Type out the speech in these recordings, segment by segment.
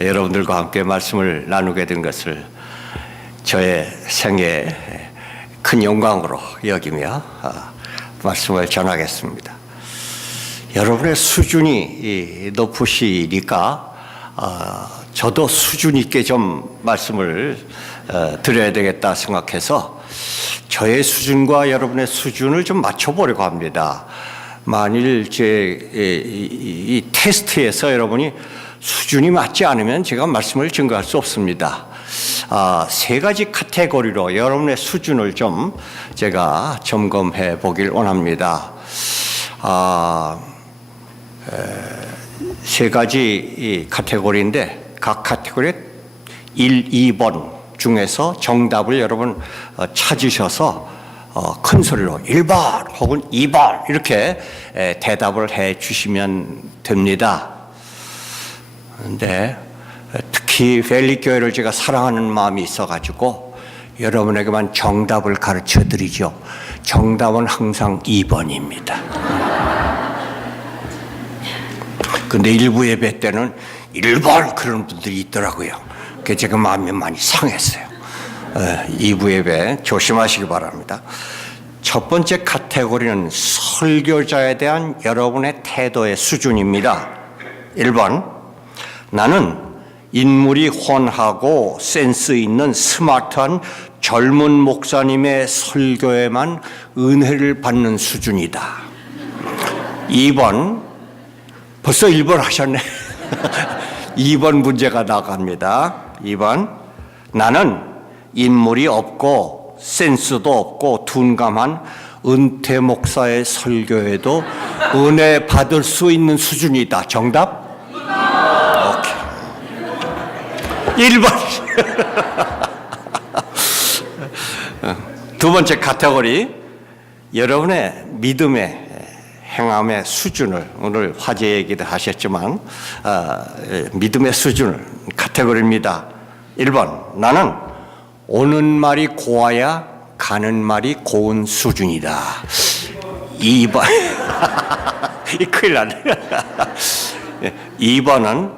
여러분들과 함께 말씀을 나누게 된 것을 저의 생애 큰 영광으로 여기며 말씀을 전하겠습니다. 여러분의 수준이 높으시니까 저도 수준 있게 좀 말씀을 드려야 되겠다 생각해서 저의 수준과 여러분의 수준을 좀 맞춰보려고 합니다. 만일 이 테스트에서 여러분이 수준이 맞지 않으면 제가 말씀을 증거할 수 없습니다. 세 가지 카테고리로 여러분의 수준을 좀 제가 점검해 보길 원합니다. 세 가지 카테고리인데 각 카테고리 1, 2번 중에서 정답을 여러분 찾으셔서 큰 소리로 1번 혹은 2번 이렇게 대답을 해 주시면 됩니다. 그런데 특히 벨리교회를 제가 사랑하는 마음이 있어가지고 여러분에게만 정답을 가르쳐 드리죠. 정답은 항상 2번입니다. 근데 일부 예배 때는 1번 그런 분들이 있더라고요. 그래서 제가 마음이 많이 상했어요. 2부 예배 조심하시기 바랍니다. 첫 번째 카테고리는 설교자에 대한 여러분의 태도의 수준입니다. 1번, 나는 인물이 훤하고 센스 있는 스마트한 젊은 목사님의 설교에만 은혜를 받는 수준이다. 2번, 벌써 1번 하셨네. 2번 문제가 나갑니다. 2번, 나는 인물이 없고 센스도 없고 둔감한 은퇴 목사의 설교에도 은혜 받을 수 있는 수준이다. 정답? 오케이. 1번. 두 번째 카테고리, 여러분의 믿음의 행함의 수준을, 오늘 화제 얘기도 하셨지만 믿음의 수준을 카테고리입니다. 1번, 나는 오는 말이 고와야 가는 말이 고운 수준이다. 2번, 큰일 나네. 2번은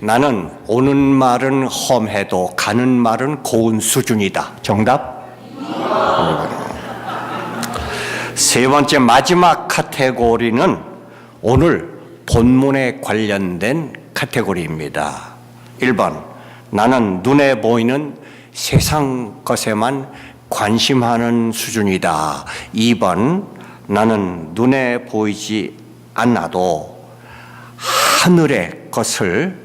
나는 오는 말은 험해도 가는 말은 고운 수준이다. 정답? 2번. 세 번째 마지막 카테고리는 오늘 본문에 관련된 카테고리입니다. 1번, 나는 눈에 보이는 세상 것에만 관심하는 수준이다. 2번, 나는 눈에 보이지 않아도 하늘의 것을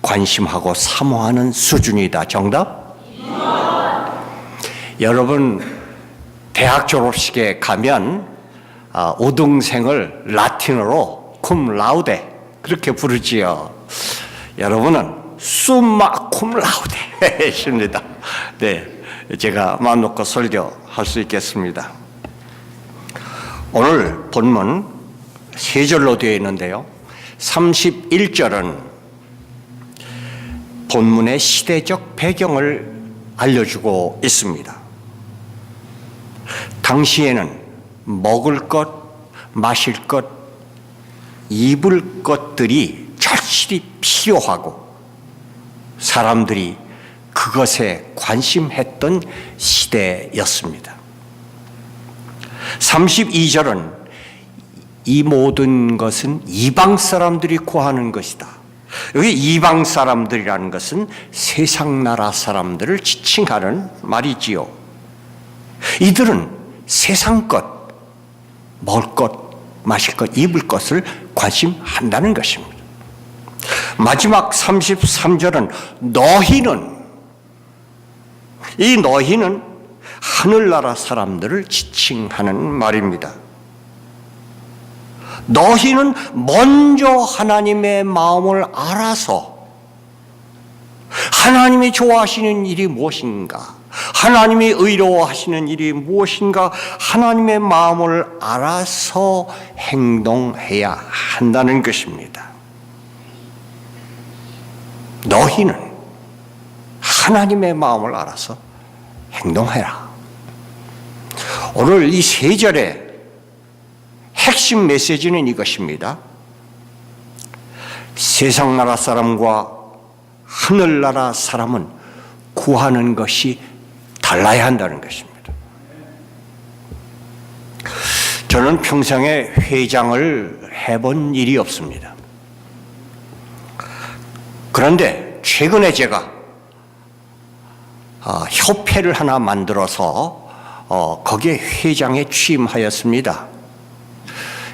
관심하고 사모하는 수준이다. 정답? 2번. 여러분 대학 졸업식에 가면 우등생을 라틴어로 쿰 라우데 그렇게 부르지요. 여러분은 숨마 쿰 라우데십니다. 네, 제가 마음 놓고 설교할 수 있겠습니다. 오늘 본문 세 절로 되어 있는데요. 31절은 본문의 시대적 배경을 알려주고 있습니다. 당시에는 먹을 것, 마실 것, 입을 것들이 절실히 필요하고 사람들이 그것에 관심했던 시대였습니다. 32절은 이 모든 것은 이방 사람들이 구하는 것이다. 여기 이방 사람들이라는 것은 세상 나라 사람들을 지칭하는 말이지요. 이들은 세상 것, 먹을 것, 마실 것, 입을 것을 관심한다는 것입니다. 마지막 33절은 이 너희는 하늘나라 사람들을 지칭하는 말입니다. 너희는 먼저 하나님의 마음을 알아서 하나님이 좋아하시는 일이 무엇인가, 하나님이 의로워하시는 일이 무엇인가, 하나님의 마음을 알아서 행동해야 한다는 것입니다. 너희는 하나님의 마음을 알아서 행동해라. 오늘 이 세 절의 핵심 메시지는 이것입니다. 세상 나라 사람과 하늘나라 사람은 구하는 것이 달라야 한다는 것입니다. 저는 평생에 회장을 해본 일이 없습니다. 그런데 최근에 제가 협회를 하나 만들어서 거기에 회장에 취임하였습니다.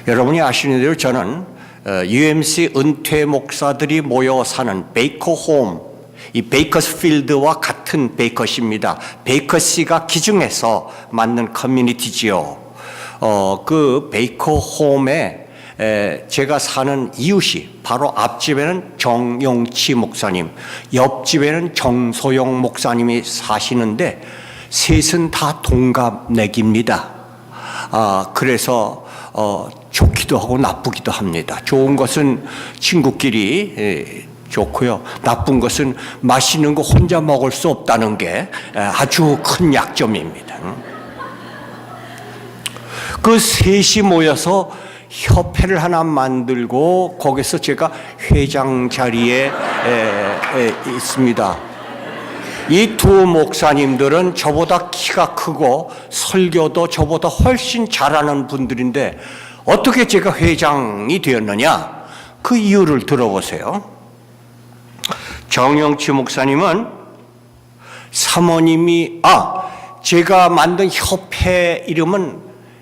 여러분이 아시는 대로 저는 UMC 은퇴 목사들이 모여 사는 베이커홈, 이 베이커스필드와 같은 베이커시입니다. 베이커시가 기증해서 만든 커뮤니티지요. 그 베이커홈에 제가 사는 이웃이 바로 앞집에는 정용치 목사님, 옆집에는 정소영 목사님이 사시는데 셋은 다 동갑내기입니다. 그래서 좋기도 하고 나쁘기도 합니다. 좋은 것은 친구끼리 좋고요. 나쁜 것은 맛있는 거 혼자 먹을 수 없다는 게 아주 큰 약점입니다. 그 셋이 모여서 협회를 하나 만들고 거기서 제가 회장 자리에 있습니다. 이 두 목사님들은 저보다 키가 크고 설교도 저보다 훨씬 잘하는 분들인데 어떻게 제가 회장이 되었느냐? 그 이유를 들어보세요. 정영치 목사님은 사모님이 제가 만든 협회 이름은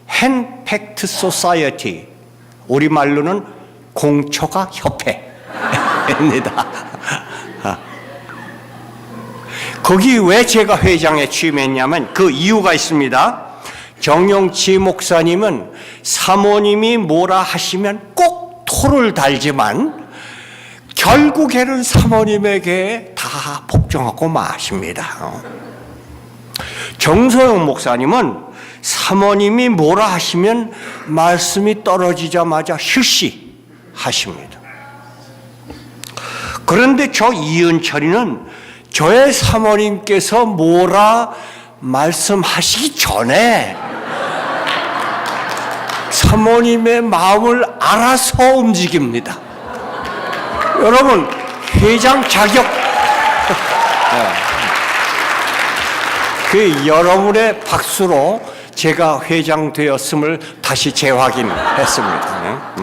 핸팩트 소사이어티, 우리말로는 공초가 협회입니다. 거기 왜 제가 회장에 취임했냐면 그 이유가 있습니다. 정용치 목사님은 사모님이 뭐라 하시면 꼭 토를 달지만 결국에는 사모님에게 다 복종하고 마십니다. 정소영 목사님은 사모님이 뭐라 하시면 말씀이 떨어지자마자 실시하십니다. 그런데 저 이은철이는 저의 사모님께서 뭐라 말씀하시기 전에 사모님의 마음을 알아서 움직입니다. 여러분, 회장 자격 그 여러분의 박수로 제가 회장 되었음을 다시 재확인했습니다.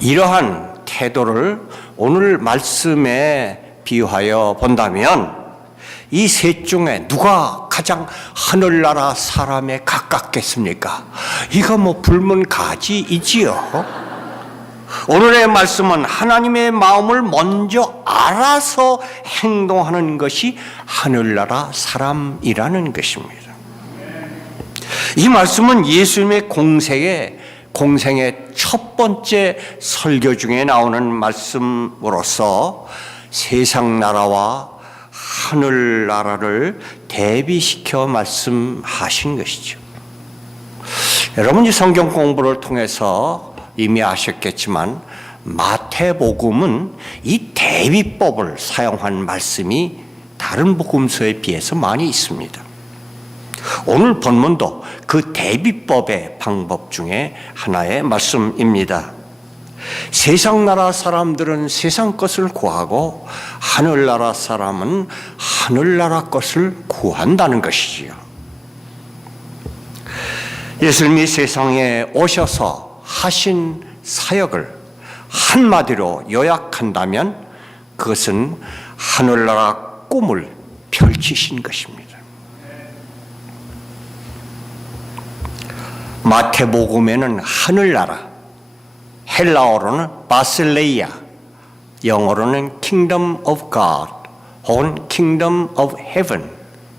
이러한 태도를 오늘 말씀에 비유하여 본다면 이 셋 중에 누가 가장 하늘나라 사람에 가깝겠습니까? 이거 뭐 불문가지이지요. 오늘의 말씀은 하나님의 마음을 먼저 알아서 행동하는 것이 하늘나라 사람이라는 것입니다. 이 말씀은 예수님의 공생의 첫 번째 설교 중에 나오는 말씀으로서 세상 나라와 하늘 나라를 대비시켜 말씀하신 것이죠. 여러분이 성경 공부를 통해서 이미 아셨겠지만 마태복음은 이 대비법을 사용한 말씀이 다른 복음서에 비해서 많이 있습니다. 오늘 본문도 그 대비법의 방법 중에 하나의 말씀입니다. 세상 나라 사람들은 세상 것을 구하고 하늘나라 사람은 하늘나라 것을 구한다는 것이지요. 예수님이 세상에 오셔서 하신 사역을 한마디로 요약한다면 그것은 하늘나라 꿈을 펼치신 것입니다. 마태복음에는 하늘나라, 헬라어로는 바실레이아, 영어로는 Kingdom of God 혹은 Kingdom of Heaven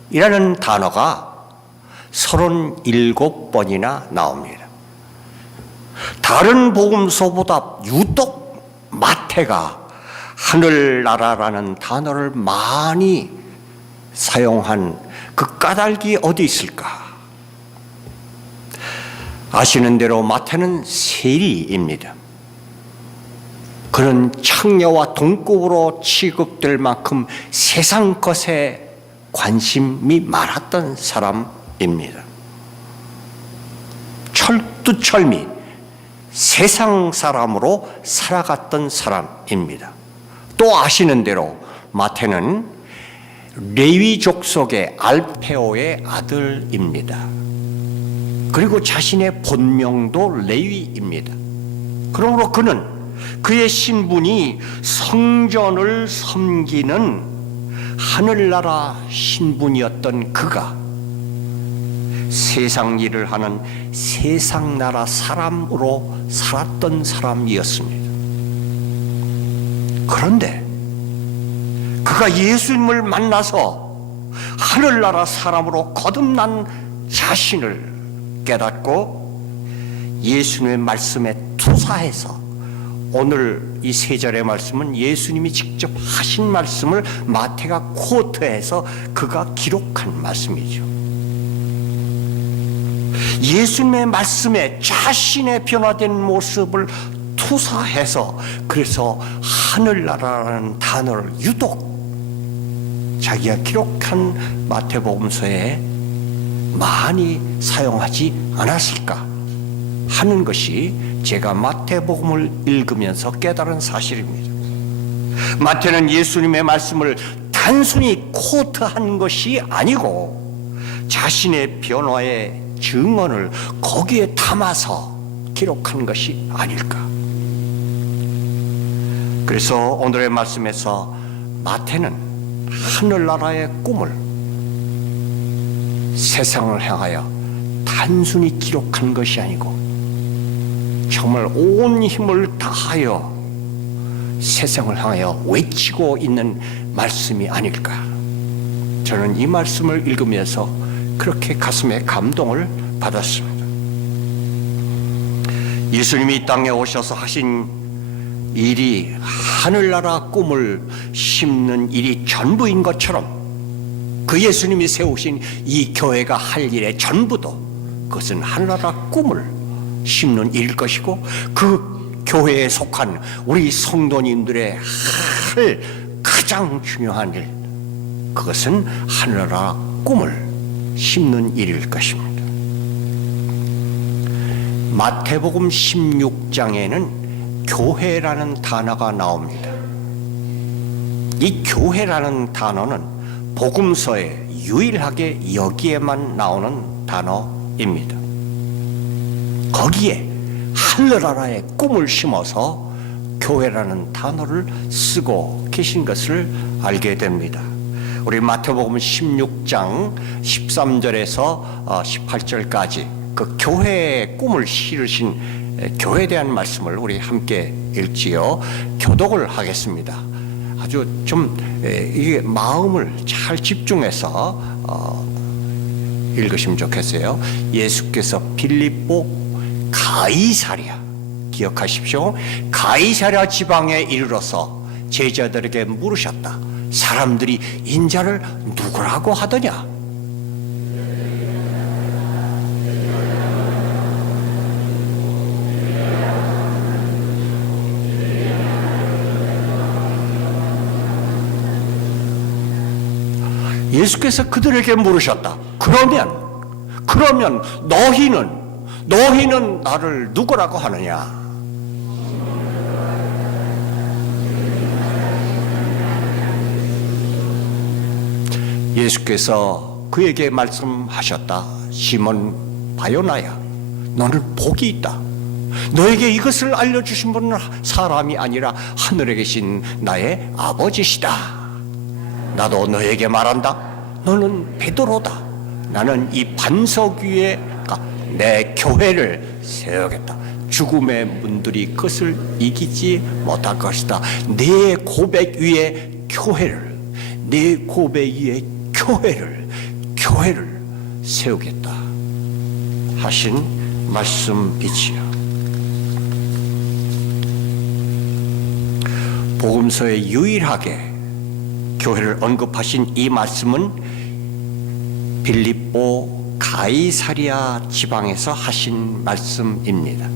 이라는 단어가 37번이나 나옵니다. 다른 복음서보다 유독 마태가 하늘나라라는 단어를 많이 사용한 그 까닭이 어디 있을까? 아시는 대로 마태는 세리입니다. 그는 창녀와 동급으로 취급될 만큼 세상 것에 관심이 많았던 사람입니다. 철두철미 세상 사람으로 살아갔던 사람입니다. 또 아시는 대로 마태는 레위 족속의 알페오의 아들입니다. 그리고 자신의 본명도 레위입니다. 그러므로 그는 그의 신분이 성전을 섬기는 하늘나라 신분이었던 그가 세상 일을 하는 세상 나라 사람으로 살았던 사람이었습니다. 그런데 그가 예수님을 만나서 하늘나라 사람으로 거듭난 자신을 깨닫고 예수님의 말씀에 투사해서 오늘 이 세 절의 말씀은 예수님이 직접 하신 말씀을 마태가 코트해서 그가 기록한 말씀이죠. 예수님의 말씀에 자신의 변화된 모습을 투사해서 그래서 하늘나라라는 단어를 유독 자기가 기록한 마태복음서에 많이 사용하지 않았을까 하는 것이 제가 마태복음을 읽으면서 깨달은 사실입니다. 마태는 예수님의 말씀을 단순히 코트한 것이 아니고 자신의 변화의 증언을 거기에 담아서 기록한 것이 아닐까. 그래서 오늘의 말씀에서 마태는 하늘나라의 꿈을 세상을 향하여 단순히 기록한 것이 아니고 정말 온 힘을 다하여 세상을 향하여 외치고 있는 말씀이 아닐까. 저는 이 말씀을 읽으면서 그렇게 가슴에 감동을 받았습니다. 예수님이 이 땅에 오셔서 하신 일이 하늘나라 꿈을 심는 일이 전부인 것처럼 그 예수님이 세우신 이 교회가 할 일의 전부도 그것은 하늘나라 꿈을 심는 일일 것이고 그 교회에 속한 우리 성도님들의 할 가장 중요한 일 그것은 하늘나라 꿈을 심는 일일 것입니다. 마태복음 16장에는 교회라는 단어가 나옵니다. 이 교회라는 단어는 복음서에 유일하게 여기에만 나오는 단어입니다. 거기에 하늘나라의 꿈을 심어서 교회라는 단어를 쓰고 계신 것을 알게 됩니다. 우리 마태복음 16장 13절에서 18절까지 그 교회의 꿈을 실으신 교회에 대한 말씀을 우리 함께 읽지요. 교독을 하겠습니다. 아주 좀 이게 마음을 잘 집중해서 읽으시면 좋겠어요. 예수께서 빌립보 가이사랴 기억하십시오. 가이사랴 지방에 이르러서 제자들에게 물으셨다. 사람들이 인자를 누구라고 하더냐? 예수께서 그들에게 물으셨다. 그러면 너희는 나를 누구라고 하느냐? 예수께서 그에게 말씀하셨다. 시몬 바요나야, 너는 복이 있다. 너에게 이것을 알려주신 분은 사람이 아니라 하늘에 계신 나의 아버지시다. 나도 너에게 말한다. 너는 베드로다. 나는 이 반석 위에 내 교회를 세우겠다. 죽음의 문들이 그것을 이기지 못할 것이다. 내 고백 위에 교회를, 내 고백 위에 교회를 세우겠다 하신 말씀이지요. 복음서에 유일하게 교회를 언급하신 이 말씀은 빌립보 가이사랴 지방에서 하신 말씀입니다.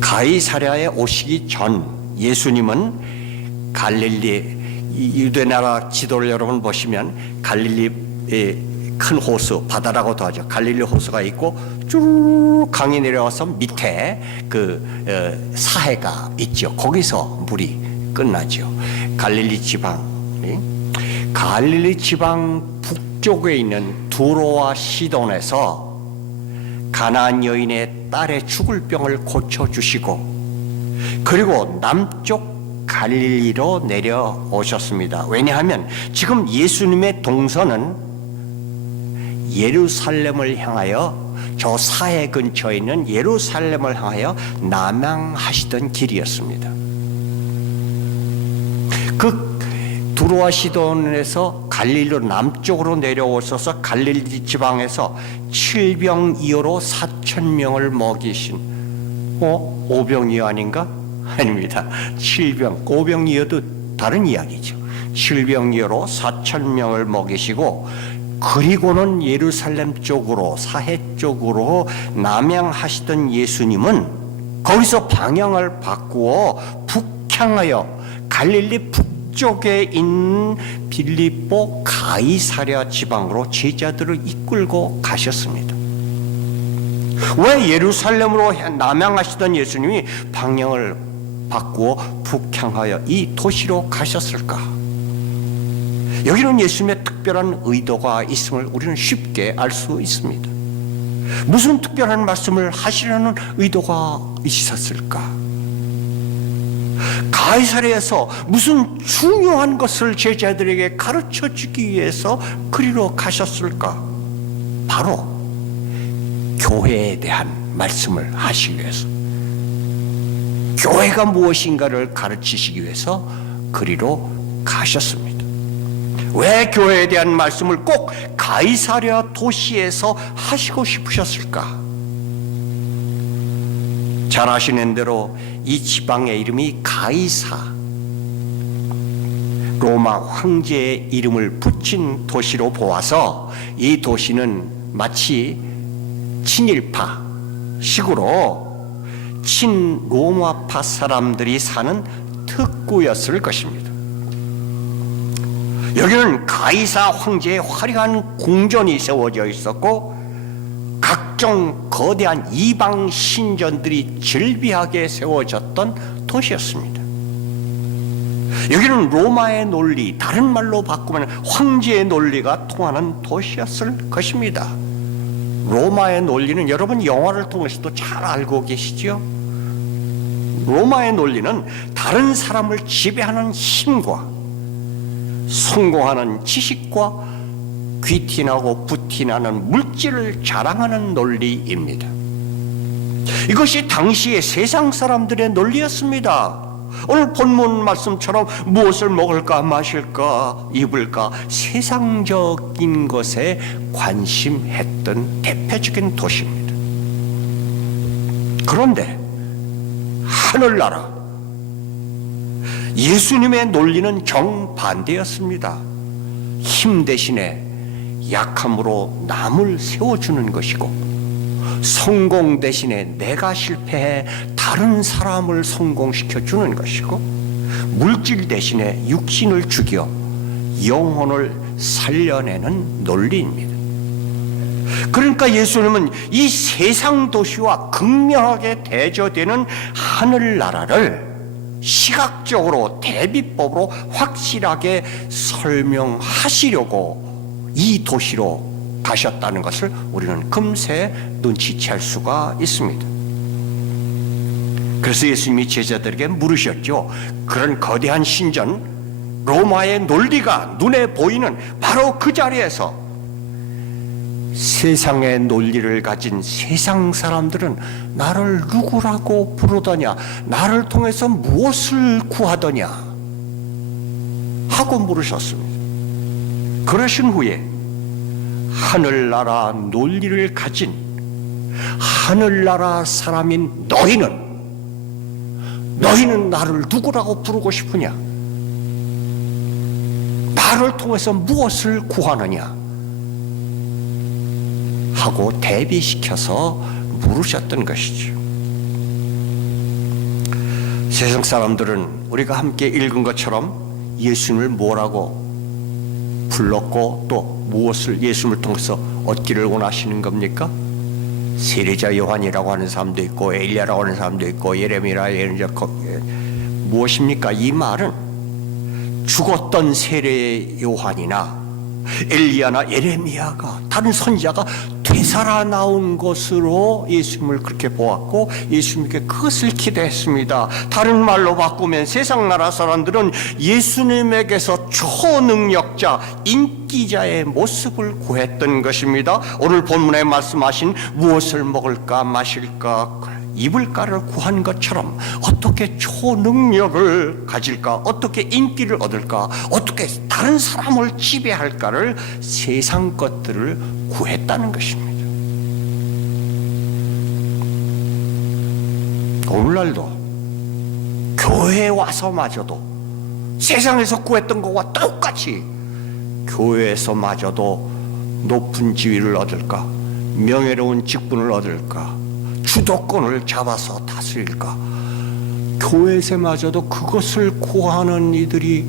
가이사랴에 오시기 전 예수님은 갈릴리 유대나라 지도를 여러분 보시면 갈릴리의 큰 호수, 바다라고도 하죠. 갈릴리 호수가 있고 쭉 강이 내려와서 밑에 그 사해가 있죠. 거기서 물이 끝나죠. 갈릴리 지방 북쪽에 있는 두로와 시돈에서 가나안 여인의 딸의 죽을 병을 고쳐주시고, 그리고 남쪽 갈릴리로 내려오셨습니다. 왜냐하면 지금 예수님의 동선은 예루살렘을 향하여, 저 사해 근처에 있는 예루살렘을 향하여 남양하시던 길이었습니다. 그 두로와 시돈에서 갈릴리로 남쪽으로 내려오셔서 갈릴리 지방에서 칠병이어로 4,000명을 먹이신, 오병이어 아닌가? 아닙니다. 오병이어도 다른 이야기죠. 칠병이어로 4,000명을 먹이시고, 그리고는 예루살렘 쪽으로, 사해 쪽으로 남양하시던 예수님은 거기서 방향을 바꾸어 북향하여 갈릴리 북쪽에 있는 빌립보 가이사랴 지방으로 제자들을 이끌고 가셨습니다. 왜 예루살렘으로 남양하시던 예수님이 방향을 바꾸어 북향하여 이 도시로 가셨을까? 여기는 예수님의 특별한 의도가 있음을 우리는 쉽게 알 수 있습니다. 무슨 특별한 말씀을 하시려는 의도가 있었을까? 가이사랴에서 무슨 중요한 것을 제자들에게 가르쳐 주기 위해서 그리로 가셨을까? 바로 교회에 대한 말씀을 하시기 위해서, 교회가 무엇인가를 가르치시기 위해서 그리로 가셨습니다. 왜 교회에 대한 말씀을 꼭 가이사랴 도시에서 하시고 싶으셨을까? 잘 아시는 대로 이 지방의 이름이 가이사, 로마 황제의 이름을 붙인 도시로 보아서 이 도시는 마치 친일파 식으로 친로마파 사람들이 사는 특구였을 것입니다. 여기는 가이사 황제의 화려한 궁전이 세워져 있었고, 각종 거대한 이방 신전들이 즐비하게 세워졌던 도시였습니다. 여기는 로마의 논리, 다른 말로 바꾸면 황제의 논리가 통하는 도시였을 것입니다. 로마의 논리는 여러분 영화를 통해서도 잘 알고 계시죠? 로마의 논리는 다른 사람을 지배하는 힘과 성공하는 지식과 귀티나고 부티나는 물질을 자랑하는 논리입니다. 이것이 당시의 세상 사람들의 논리였습니다. 오늘 본문 말씀처럼 무엇을 먹을까 마실까 입을까 세상적인 것에 관심했던 대표적인 도시입니다. 그런데 하늘나라 예수님의 논리는 정반대였습니다. 힘 대신에 약함으로 남을 세워주는 것이고, 성공 대신에 내가 실패해 다른 사람을 성공시켜주는 것이고, 물질 대신에 육신을 죽여 영혼을 살려내는 논리입니다. 그러니까 예수님은 이 세상 도시와 극명하게 대조되는 하늘나라를 시각적으로 대비법으로 확실하게 설명하시려고 이 도시로 가셨다는 것을 우리는 금세 눈치챌 수가 있습니다. 그래서 예수님이 제자들에게 물으셨죠. 그런 거대한 신전, 로마의 논리가 눈에 보이는 바로 그 자리에서 세상의 논리를 가진 세상 사람들은 나를 누구라고 부르더냐, 나를 통해서 무엇을 구하더냐 하고 물으셨습니다. 그러신 후에 하늘나라 논리를 가진 하늘나라 사람인 너희는 나를 누구라고 부르고 싶으냐, 나를 통해서 무엇을 구하느냐 하고 대비시켜서 물으셨던 것이죠. 세상 사람들은 우리가 함께 읽은 것처럼 예수님을 뭐라고 불렀고 또 무엇을 예수님을 통해서 얻기를 원하시는 겁니까? 세례자 요한이라고 하는 사람도 있고, 엘리야라고 하는 사람도 있고, 예레미야, 무엇입니까? 이 말은 죽었던 세례 요한이나 엘리야나 예레미야가 다른 선지자가 되살아 나온 것으로 예수님을 그렇게 보았고 예수님께 그것을 기대했습니다. 다른 말로 바꾸면 세상 나라 사람들은 예수님에게서 초능력자, 인기자의 모습을 구했던 것입니다. 오늘 본문에 말씀하신 무엇을 먹을까 마실까 입을까를 구한 것처럼 어떻게 초능력을 가질까, 어떻게 인기를 얻을까, 어떻게 다른 사람을 지배할까를 세상 것들을 구했다는 것입니다. 오늘날도 교회에 와서마저도 세상에서 구했던 것과 똑같이 교회에서마저도 높은 지위를 얻을까, 명예로운 직분을 얻을까, 주도권을 잡아서 다스릴까, 교회에서마저도 그것을 구하는 이들이,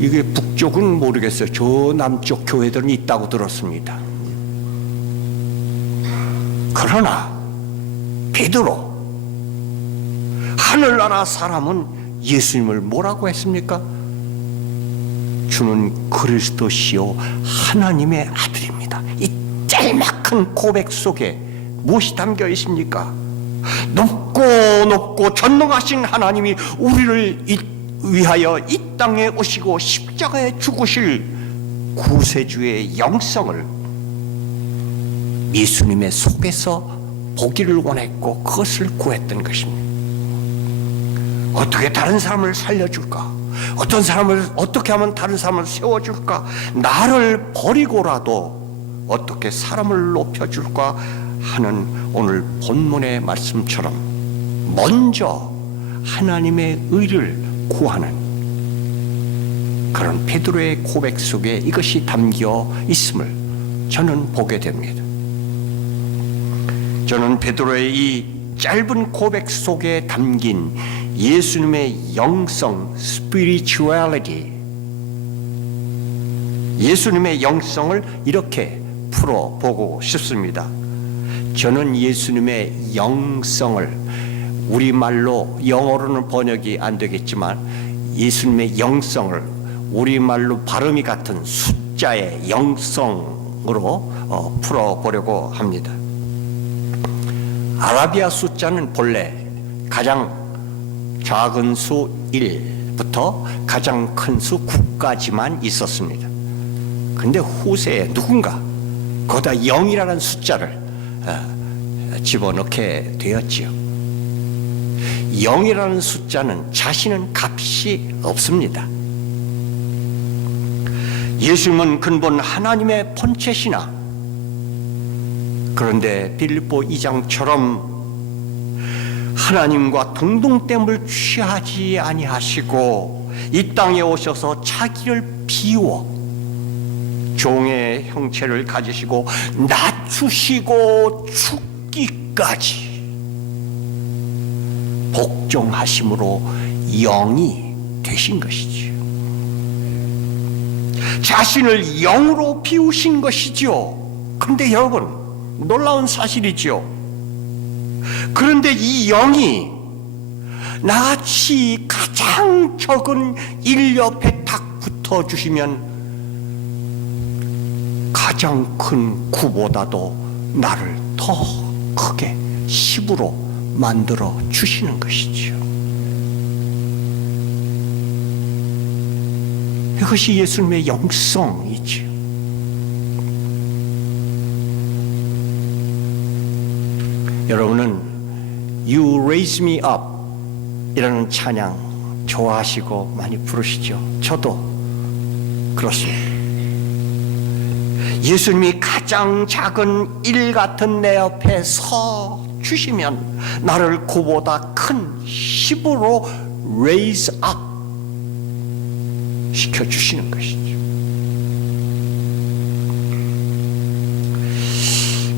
이게 북쪽은 모르겠어요. 저 남쪽 교회들은 있다고 들었습니다. 그러나 베드로, 하늘나라 사람은 예수님을 뭐라고 했습니까? 주는 그리스도시요 하나님의 아들입니다. 이 짤막한 고백 속에 무엇이 담겨 있습니까? 높고 높고 전능하신 하나님이 우리를 위하여 이 땅에 오시고 십자가에 죽으실 구세주의 영성을 예수님의 속에서 보기를 원했고 그것을 구했던 것입니다. 어떻게 다른 사람을 살려줄까? 어떤 사람을 어떻게 하면 다른 사람을 세워줄까? 나를 버리고라도 어떻게 사람을 높여줄까 하는 오늘 본문의 말씀처럼 먼저 하나님의 의를 구하는 그런 베드로의 고백 속에 이것이 담겨 있음을 저는 보게 됩니다. 저는 베드로의 이 짧은 고백 속에 담긴 예수님의 영성, spirituality, 예수님의 영성을 이렇게 풀어보고 싶습니다. 저는 예수님의 영성을 우리말로, 영어로는 번역이 안 되겠지만 예수님의 영성을 우리말로 발음이 같은 숫자의 영성으로 풀어보려고 합니다. 아라비아 숫자는 본래 가장 작은 수 1부터 가장 큰 수 9까지만 있었습니다. 그런데 후세에 누군가 거기다 0이라는 숫자를 집어넣게 되었지요. 0이라는 숫자는 자신은 값이 없습니다. 예수님은 근본 하나님의 본체시나, 그런데 빌립보 2장처럼 하나님과 동등됨을 취하지 아니하시고 이 땅에 오셔서 자기를 비워 종의 형체를 가지시고 낮추시고 죽기까지 복종하심으로 영이 되신 것이지요. 자신을 영으로 비우신 것이지요. 그런데 여러분, 놀라운 사실이지요. 그런데 이 영이 나같이 가장 적은 일 옆에 탁 붙어주시면 가장 큰 구보다도 나를 더 크게 10으로 만들어 주시는 것이지요. 이것이 예수님의 영성이지요. 여러분은 You Raise Me Up 이라는 찬양 좋아하시고 많이 부르시죠. 저도 그렇습니다. 예수님이 가장 작은 일 같은 내 옆에 서 주시면 나를 그보다 큰 10으로 raise up 시켜주시는 것이죠.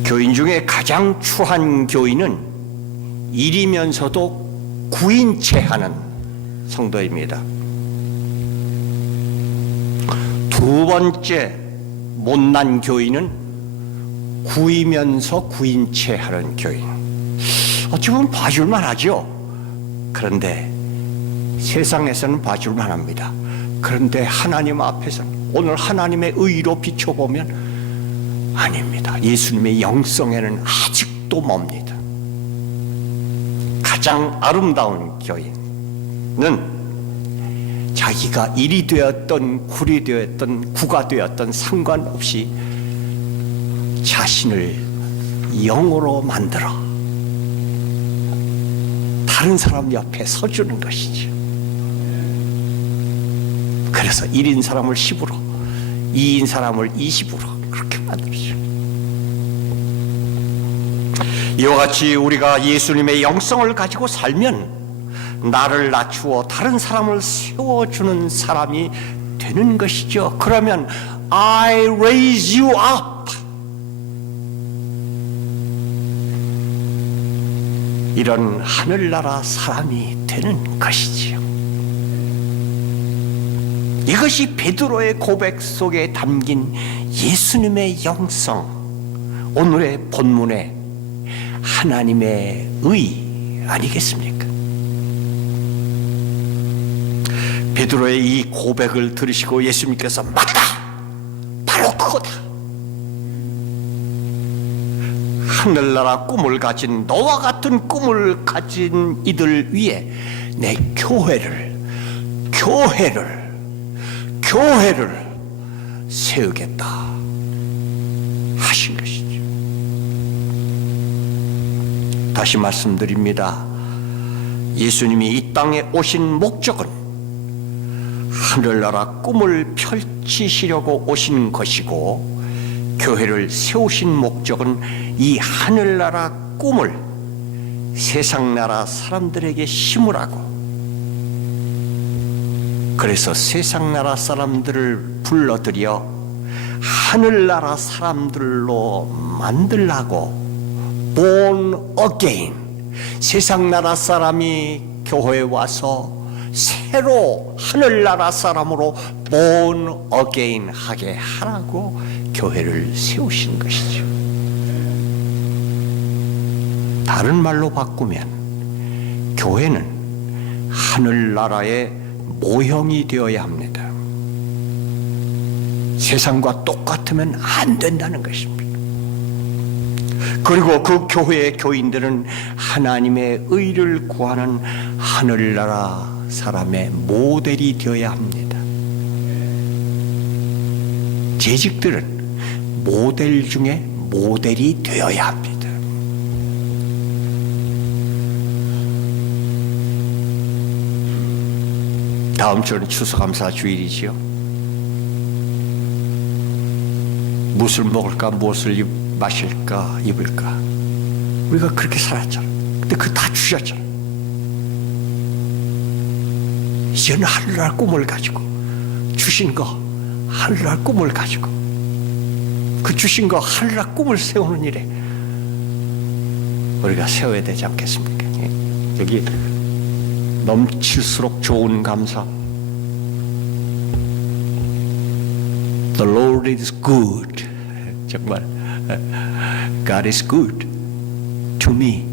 교인 중에 가장 추한 교인은 일이면서도 구인체 하는 성도입니다. 두 번째 못난 교인은 구이면서 구인체 하는 교인. 어찌 보면 봐줄만 하죠. 그런데 세상에서는 봐줄만 합니다. 그런데 하나님 앞에서는, 오늘 하나님의 의로 비춰보면 아닙니다. 예수님의 영성에는 아직도 멉니다. 가장 아름다운 교인은 자기가 일이 되었던 굴이 되었던 구가 되었던 상관없이 자신을 영으로 만들어 다른 사람 옆에 서주는 것이죠. 그래서 1인 사람을 10으로, 2인 사람을 20으로 그렇게 만들죠. 이와 같이 우리가 예수님의 영성을 가지고 살면 나를 낮추어 다른 사람을 세워주는 사람이 되는 것이죠. 그러면 I raise you up, 이런 하늘나라 사람이 되는 것이지요. 이것이 베드로의 고백 속에 담긴 예수님의 영성, 오늘의 본문의 하나님의 의 아니겠습니까? 베드로의 이 고백을 들으시고 예수님께서 맞다! 바로 그거다! 하늘나라 꿈을 가진, 너와 같은 꿈을 가진 이들 위에 내 교회를 세우겠다 하신 것이죠. 다시 말씀드립니다. 예수님이 이 땅에 오신 목적은 하늘나라 꿈을 펼치시려고 오신 것이고, 교회를 세우신 목적은 이 하늘나라 꿈을 세상나라 사람들에게 심으라고, 그래서 세상나라 사람들을 불러들여 하늘나라 사람들로 만들라고, born again, 세상나라 사람이 교회에 와서 새로 하늘나라 사람으로 born again 하게 하라고 교회를 세우신 것이죠. 다른 말로 바꾸면 교회는 하늘나라의 모형이 되어야 합니다. 세상과 똑같으면 안 된다는 것입니다. 그리고 그 교회의 교인들은 하나님의 의를 구하는 하늘나라 사람의 모델이 되어야 합니다. 재직들은 모델 중에 모델이 되어야 합니다. 다음 주는 추수감사 주일이지요. 무엇을 먹을까, 무엇을 마실까, 입을까, 우리가 그렇게 살았잖아. 근데 그거 다 주셨잖아. 이제는 하늘날 꿈을 가지고, 주신 거 하늘날 꿈을 가지고, 그 주신 거 하늘날 꿈을 세우는 일에 우리가 세워야 되지 않겠습니까? 여기 넘칠수록 좋은 감사. The Lord is good. 정말 God is good to me.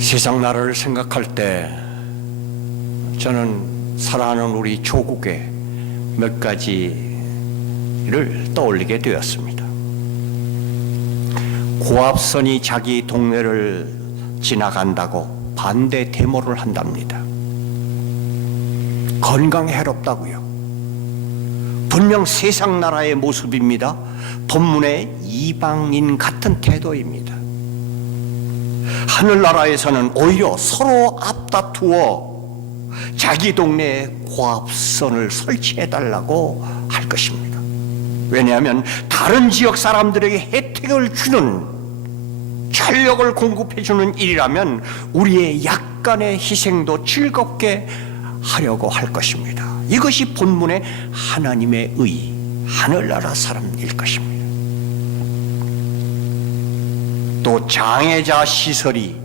세상 나라를 생각할 때 저는 사랑하는 우리 조국의 몇 가지를 떠올리게 되었습니다. 고압선이 자기 동네를 지나간다고 반대 데모를 한답니다. 건강에 해롭다고요. 분명 세상 나라의 모습입니다. 본문의 이방인 같은 태도입니다. 하늘나라에서는 오히려 서로 앞다투어 자기 동네에 고압선을 설치해달라고 할 것입니다. 왜냐하면 다른 지역 사람들에게 혜택을 주는, 전력을 공급해주는 일이라면 우리의 약간의 희생도 즐겁게 하려고 할 것입니다. 이것이 본문의 하나님의 의, 하늘나라 사람일 것입니다. 또 장애자 시설이,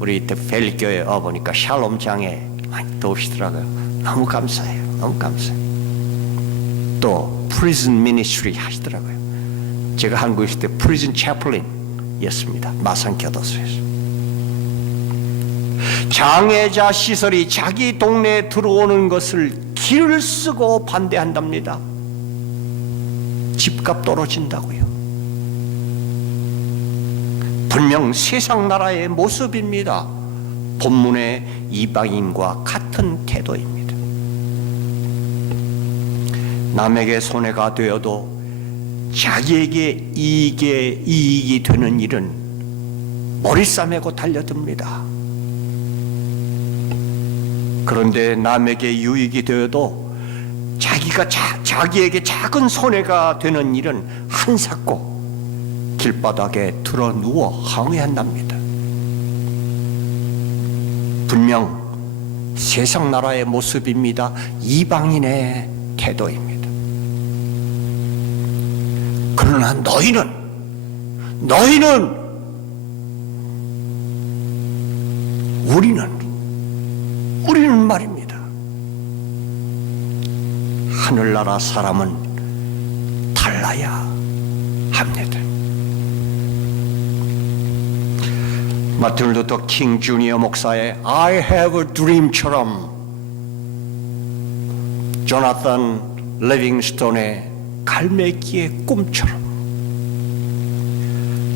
우리 이때 벨교회 와보니까 샬롬 장애 많이 도우시더라고요. 너무 감사해요. 너무 감사해요. 또 프리즌 미니스트리 하시더라고요. 제가 한국에 있을 때 프리즌 채플린이었습니다. 마산 교도소에서. 장애자 시설이 자기 동네에 들어오는 것을 길을 쓰고 반대한답니다. 집값 떨어진다고요. 분명 세상 나라의 모습입니다. 본문의 이방인과 같은 태도입니다. 남에게 손해가 되어도 자기에게 이익이 되는 일은 머리 싸매고 달려듭니다. 그런데 남에게 유익이 되어도 자기에게 작은 손해가 되는 일은 한사코 길바닥에 드러 누워 항의한답니다. 분명 세상 나라의 모습입니다. 이방인의 태도입니다. 그러나 우리는 말입니다. 하늘나라 사람은 달라야 합니다. 마틴 루터 킹 주니어 목사의 I have a dream처럼 조나단 리빙스톤의 갈매기의 꿈처럼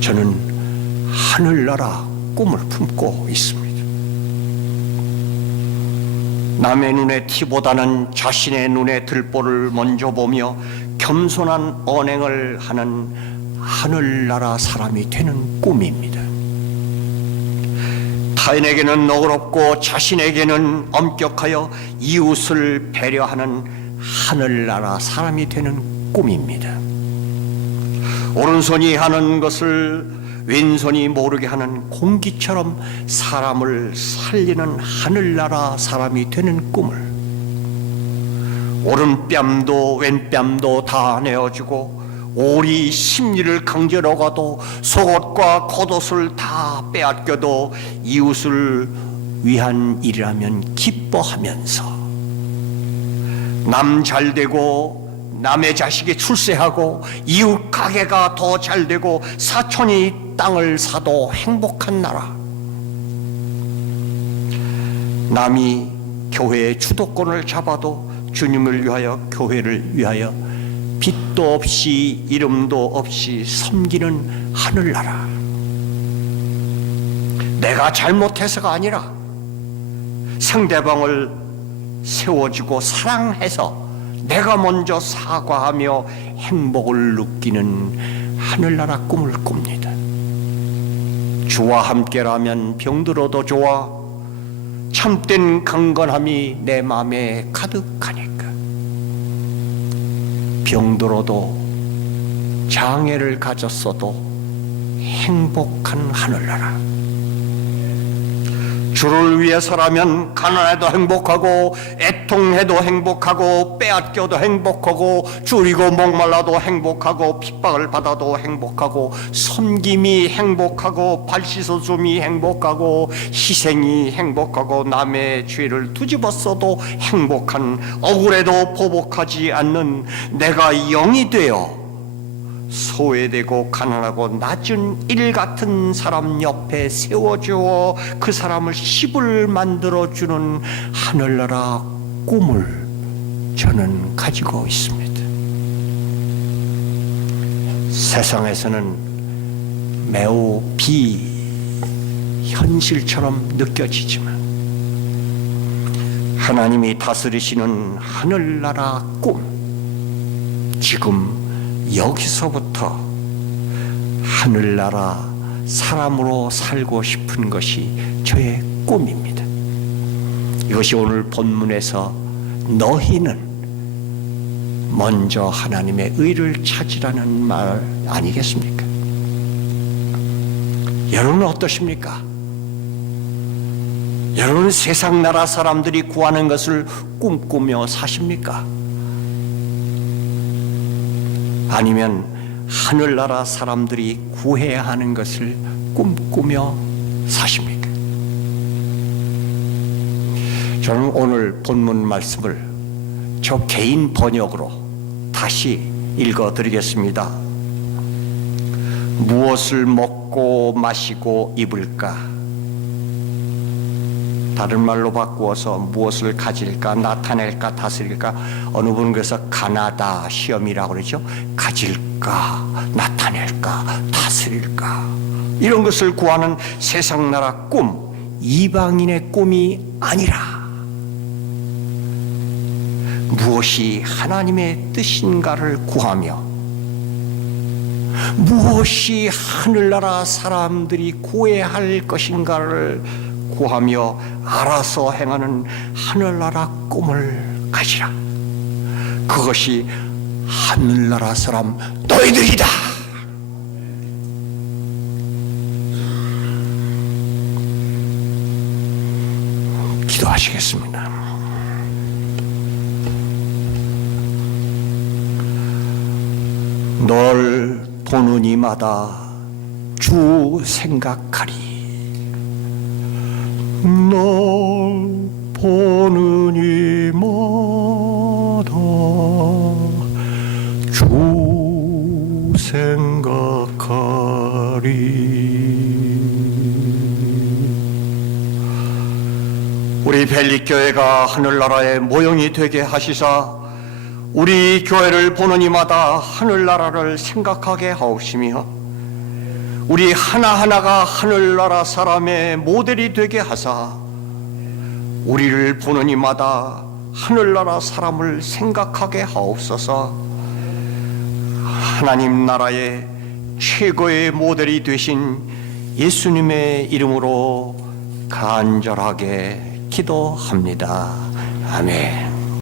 저는 하늘나라 꿈을 품고 있습니다. 남의 눈에 티보다는 자신의 눈에 들보를 먼저 보며 겸손한 언행을 하는 하늘나라 사람이 되는 꿈입니다. 타인에게는 너그럽고 자신에게는 엄격하여 이웃을 배려하는 하늘나라 사람이 되는 꿈입니다. 오른손이 하는 것을 왼손이 모르게 하는 공기처럼 사람을 살리는 하늘나라 사람이 되는 꿈을, 오른뺨도 왼뺨도 다 내어주고 오리 심리를 강제로 가도 속옷과 겉옷을 다 빼앗겨도 이웃을 위한 일이라면 기뻐하면서 남 잘되고 남의 자식이 출세하고 이웃 가게가 더 잘되고 사촌이 땅을 사도 행복한 나라, 남이 교회의 주도권을 잡아도 주님을 위하여 교회를 위하여 빚도 없이 이름도 없이 섬기는 하늘나라, 내가 잘못해서가 아니라 상대방을 세워주고 사랑해서 내가 먼저 사과하며 행복을 느끼는 하늘나라 꿈을 꿉니다. 주와 함께라면 병들어도 좋아, 참된 강건함이 내 마음에 가득하니까. 병들어도 장애를 가졌어도 행복한 하늘나라. 주를 위해서라면 가난해도 행복하고 애통해도 행복하고 빼앗겨도 행복하고 줄이고 목말라도 행복하고 핍박을 받아도 행복하고 섬김이 행복하고 발 씻어줌이 행복하고 희생이 행복하고 남의 죄를 뒤집었어도 행복한, 억울해도 보복하지 않는 내가 영이 되어 소외되고 가난하고 낮은 일 같은 사람 옆에 세워주어 그 사람을 십을 만들어주는 하늘나라 꿈을 저는 가지고 있습니다. 세상에서는 매우 비현실처럼 느껴지지만 하나님이 다스리시는 하늘나라 꿈, 지금 여기서부터 하늘나라 사람으로 살고 싶은 것이 저의 꿈입니다. 이것이 오늘 본문에서 너희는 먼저 하나님의 의를 찾으라는 말 아니겠습니까? 여러분은 어떠십니까? 여러분은 세상 나라 사람들이 구하는 것을 꿈꾸며 사십니까? 아니면 하늘나라 사람들이 구해야 하는 것을 꿈꾸며 사십니까? 저는 오늘 본문 말씀을 저 개인 번역으로 다시 읽어드리겠습니다. 무엇을 먹고 마시고 입을까? 다른 말로 바꾸어서 무엇을 가질까, 나타낼까, 다스릴까, 어느 분은 그래서 가나다 시험이라고 그러죠. 가질까, 나타낼까, 다스릴까, 이런 것을 구하는 세상 나라 꿈, 이방인의 꿈이 아니라 무엇이 하나님의 뜻인가를 구하며 무엇이 하늘나라 사람들이 구해야 할 것인가를 구하며 알아서 행하는 하늘나라 꿈을 가지라. 그것이 하늘나라 사람 너희들이다. 기도하시겠습니다. 널 보는 이마다 주 생각하리. 널 보는 이마다 주 생각하리. 우리 벨리교회가 하늘나라의 모형이 되게 하시사 우리 교회를 보는 이마다 하늘나라를 생각하게 하옵시며 우리 하나하나가 하늘나라 사람의 모델이 되게 하사 우리를 보는 이마다 하늘나라 사람을 생각하게 하옵소서. 하나님 나라의 최고의 모델이 되신 예수님의 이름으로 간절하게 기도합니다. 아멘.